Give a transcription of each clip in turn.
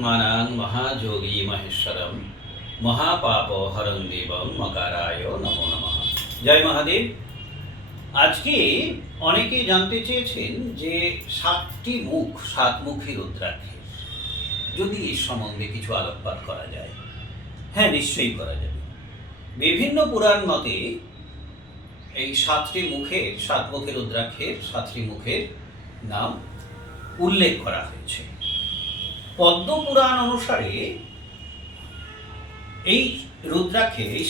महात्मानां महायोगी महेश्वरम महापापहरं देवं मकाराय नमो नमः। জয় মহাদেব। আজকে অনেকে জানতে চেয়েছেন যে সাতটি মুখ, সাতমুখী রুদ্রাক্ষের যদি এই সম্বন্ধে কিছু আলোকপাত করা যায়। হ্যাঁ, নিশ্চয়ই করা যাবে। বিভিন্ন পুরাণ মতে এই সাতমুখী রুদ্রাক্ষের সাতটি মুখের নাম উল্লেখ করা হয়েছে। পদ্ম পুরাণ অনুসারে এই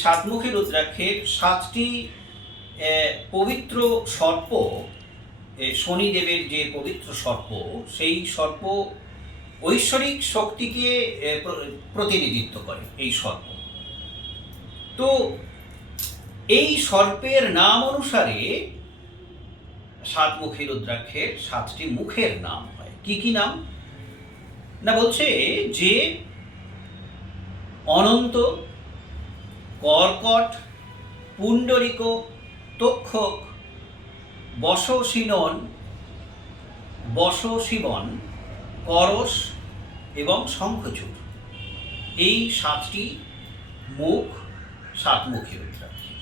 সাতমুখী রুদ্রাক্ষের সাতটি পবিত্র সর্প, শনিদেবের যে পবিত্র সর্প, সেই সর্প ঐশ্বরিক শক্তিকে প্রতিনিধিত্ব করে। এই সর্প, তো এই সর্পের নাম অনুসারে সাতমুখী রুদ্রাক্ষের সাতটি মুখের নাম হয়। কি কি নাম না বলছে যে অনন্ত, কর্কট, পুণ্ডরিক, তক্ষক, বশশিবন, করস এবং শঙ্খচূড়। এই সাতটি মুখ সাতমুখী রুদ্রাক্ষের।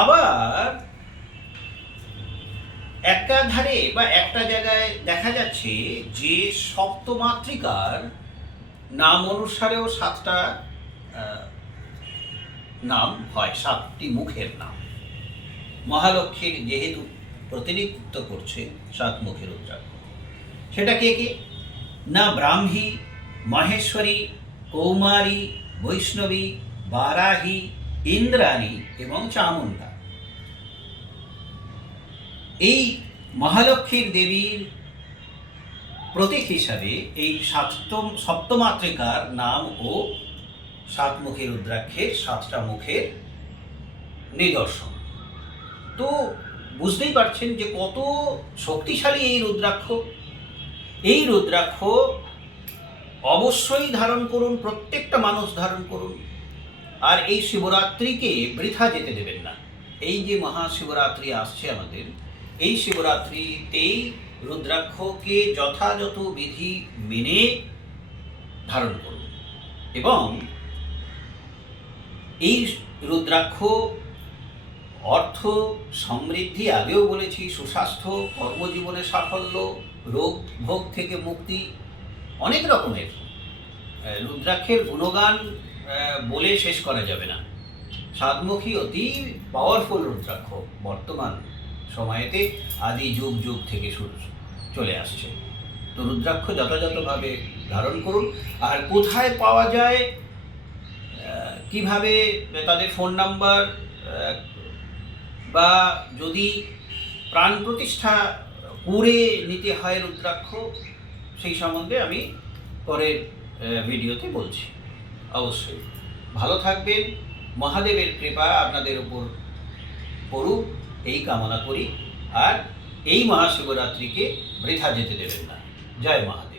আবার একাধারে বা একটা জায়গায় দেখা যাচ্ছে যে সপ্তমাতৃকার নাম অনুসারেও সাতটা নাম হয়, সাতটি মুখের নাম। মহালক্ষ্মীর যেহেতু প্রতিনিধিত্ব করছে সাতমুখী রুদ্রাক্ষ, সেটা কে কে না ব্রাহ্মী, মহেশ্বরী, কৌমারী, বৈষ্ণবী, বারাহী, ইন্দ্রাণী এবং চামুণ্ডা। এই মহালক্ষ্মীর দেবীর প্রতীক হিসাবে এই সপ্তমাতৃকার নাম ও সাতমুখী রুদ্রাক্ষের সাতটা মুখের নিদর্শন। তো বুঝতেই পারছেন যে কত শক্তিশালী এই রুদ্রাক্ষ। এই রুদ্রাক্ষ অবশ্যই ধারণ করুন, প্রত্যেকটা মানুষ ধারণ করুন। আর এই শিবরাত্রিকে বৃথা যেতে দেবেন না। এই যে মহাশিবরাত্রি আসছে আমাদের, এই শিবরাত্রিতেই রুদ্রাক্ষকে যথাযথ বিধি মেনে ধারণ করুন। এবং এই রুদ্রাক্ষ অর্থ, সমৃদ্ধি, আগেও বলেছি, সুস্বাস্থ্য, কর্মজীবনে সাফল্য, রোগ ভোগ থেকে মুক্তি, অনেক রকমের রুদ্রাক্ষের গুণগান বলে শেষ করা যাবে না। সাতমুখী অতি পাওয়ারফুল রুদ্রাক্ষ বর্তমান সময়েতে আদি যুগ থেকে চলে আসছে। তো রুদ্রাক্ষ যথাযথভাবে ধারণ করুন। আর কোথায় পাওয়া যায়, কিভাবে, তাদের ফোন নাম্বার, বা যদি প্রাণ প্রতিষ্ঠা করে নিতে হয় রুদ্রাক্ষ, সেই সম্বন্ধে আমি পরের ভিডিওতে বলছি। অবশ্যই ভালো থাকবেন। মহাদেবের কৃপা আপনাদের উপর পড়ুক এই কামনা করি। আর এই মহাশিবরাত্রিকে বৃথা যেতে দেবেন না। জয় মহাদেব।